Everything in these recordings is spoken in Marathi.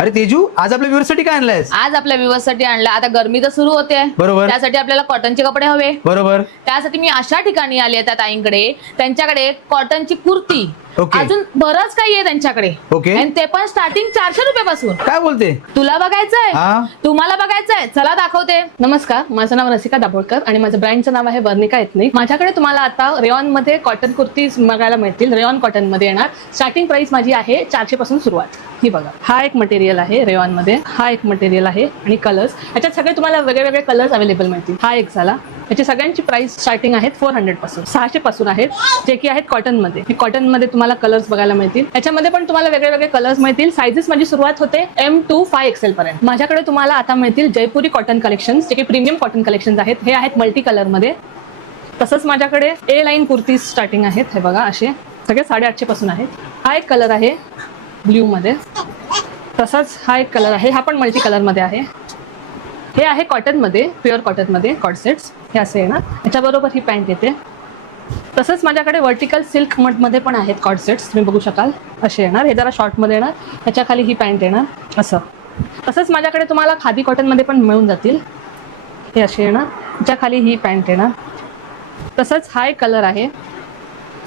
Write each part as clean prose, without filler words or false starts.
अरे तेजू, आज आपल्या व्ह्यूअर्ससाठी काय आणलंयस? आज आपल्या व्ह्यूअर्ससाठी आणलं. आता गरमी तर सुरू होते, बरोबर. त्यासाठी आपल्याला कॉटनचे कपडे हवे. बरोबर. त्यासाठी मी अशा ठिकाणी आली आहे त्या ताईंकडे, त्यांच्याकडे कॉटनची कुर्ती, ओके. अजून बरंच काही आहे त्यांच्याकडे. ओके. आणि ते पण स्टार्टिंग 400 रुपयापासून. काय बोलते? तुला बघायचंय? हा. तुम्हाला बघायचंय? चला दाखवते. नमस्कार, माझं नाव रसिका दाभोळकर आणि माझं ब्रँडचं नाव आहे वर्णिका एथनिक. माझ्याकडे तुम्हाला आता रेयॉन मध्ये कॉटन कुर्तीज बघायला मिळतील. रेयॉन कॉटन मध्ये येणार. स्टार्टिंग प्राइस माझी आहे 400 पासून सुरुवात. ही बघा, हा एक मटेरियल आहे रेयॉन मध्ये, हा एक मटेरियल आहे आणि कलर्स याच्यात सगळे तुम्हाला वेगळे कलर्स अवेलेबल मिळतील. हा एक झाला. याची सगळ्यांची प्राइस स्टार्टिंग आहेत 400 पासून, 600 पासून आहेत, जे की आहेत कॉटन मध्ये. कॉटन मध्ये तुम्हाला कलर्स बघायला मिळतील. याच्यामध्ये पण तुम्हाला वेगळे कलर्स मिळतील. साइजेस माझी सुरुवात होते M to 5XL पर्यंत. माझ्याकडे तुम्हाला आता मिळतील जयपुरी कॉटन कलेक्शन्स, जे की प्रीमियम कॉटन कलेक्शन्स आहेत. हे आहेत मल्टी कलर मध्ये. तसंच माझ्याकडे A लाईन कुर्तीज स्टार्टिंग आहेत. हे बघा, असे सगळे 850 पासून आहेत. हा एक कलर आहे ब्ल्यू मध्ये. तसाच हा एक कलर आहे, हा पण मल्टी कलर मध्ये आहे. हे आहे कॉटन मध्ये, प्युअर कॉटन मध्ये कॉट सेट्स. हे असे येणार. याच्याबरोबर ही पॅन्ट येते. तसंच माझ्याकडे वर्टिकल सिल्क मध्ये पण आहेत कॉट सेट्स, तुम्ही बघू शकाल. असे येणार. हे जरा शॉर्ट मध्ये येणार. ह्याच्या खाली ही पॅन्ट येणार असं. तसंच माझ्याकडे तुम्हाला खादी कॉटन मध्ये पण मिळून जातील. हे असे येणार. ह्याच्या खाली ही पॅन्ट येणार. तसंच हा एक कलर आहे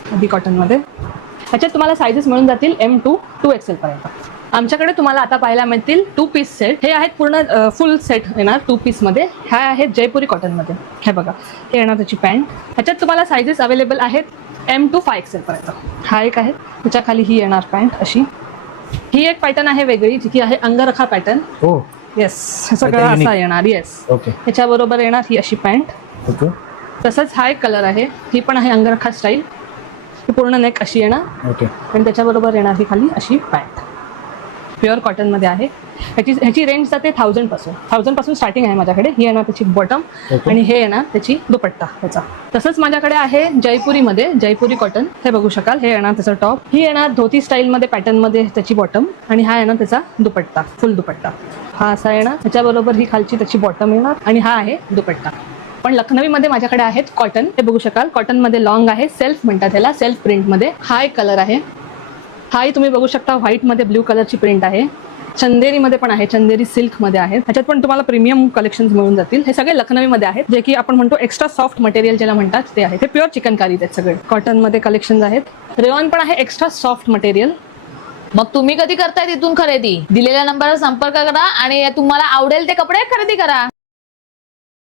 खादी कॉटन मध्ये. ह्याच्यात तुम्हाला साइजेस मिळून जातील M to 2XL पर्यंत. आमच्याकडे तुम्हाला आता पाहायला मिळतील 2 पीस सेट. हे आहेत पूर्ण फुल सेट येणार 2 पीस मध्ये. ह्या आहेत जयपुरी कॉटन मध्ये. हे बघा, हे येणार त्याची पॅन्ट. ह्याच्यात तुम्हाला साइजेस अवेलेबल आहेत M to 5XL पर्यंत. हा एक आहे. त्याच्या खाली ही येणार पॅन्ट अशी. ही एक पॅटर्न आहे वेगळी, जी की आहे अंगरखा पॅटर्न. हो, येस, सगळं असा येणार. Yes, okay. ह्याच्याबरोबर येणार ही अशी पॅन्ट. ओके. तसंच हा एक कलर आहे. ही पण आहे अंगरखा स्टाईल. ही पूर्ण नेक अशी येणार. ओके. आणि त्याच्याबरोबर येणार ही खाली अशी पॅन्ट. प्युअर कॉटन मध्ये आहे. ह्याची रेंज जाते 1000 पासून स्टार्टिंग आहे माझ्याकडे. ही येणार त्याची बॉटम आणि हे येणार त्याची दुपट्टा त्याचा. तसंच माझ्याकडे आहे जयपुरी मध्ये, जयपुरी कॉटन. हे बघू शकाल. हे येणार त्याचं टॉप. ही येणार धोती स्टाईल मध्ये पॅटर्न मध्ये त्याची बॉटम. आणि हा येणार त्याचा दुपट्टा, फुल दुपट्टा. हा असा येणार. त्याच्याबरोबर ही खालची त्याची बॉटम येणार आणि हा आहे दुपट्टा. पण लखनवी मध्ये माझ्याकडे आहेत कॉटन. हे बघू शकाल. कॉटन मध्ये लॉंग आहे, सेल्फ म्हणतात त्याला, सेल्फ प्रिंट मध्ये. हा एक कलर आहे. हाही तुम्ही बघू शकता. व्हाईट मध्ये ब्ल्यू कलरची प्रिंट आहे. चंदेरी मध्ये पण आहे, चंदेरी सिल्क मध्ये आहे. ह्याच्यात पण तुम्हाला प्रीमियम कलेक्शन मिळून जातील. हे सगळे लखनवी मध्ये आहेत, जे की आपण म्हणतो एक्स्ट्रा सॉफ्ट मटेरियल ज्याला म्हणतात ते आहे. हे प्युअर चिकनकारी आहेत सगळे. कॉटन मध्ये कलेक्शन आहेत. रेयॉन पण आहे एक्स्ट्रा सॉफ्ट मटेरियल. मग तुम्ही कधी करताय तिथून खरेदी? दिलेल्या नंबरवर संपर्क करा आणि तुम्हाला आवडेल ते कपडे खरेदी करा.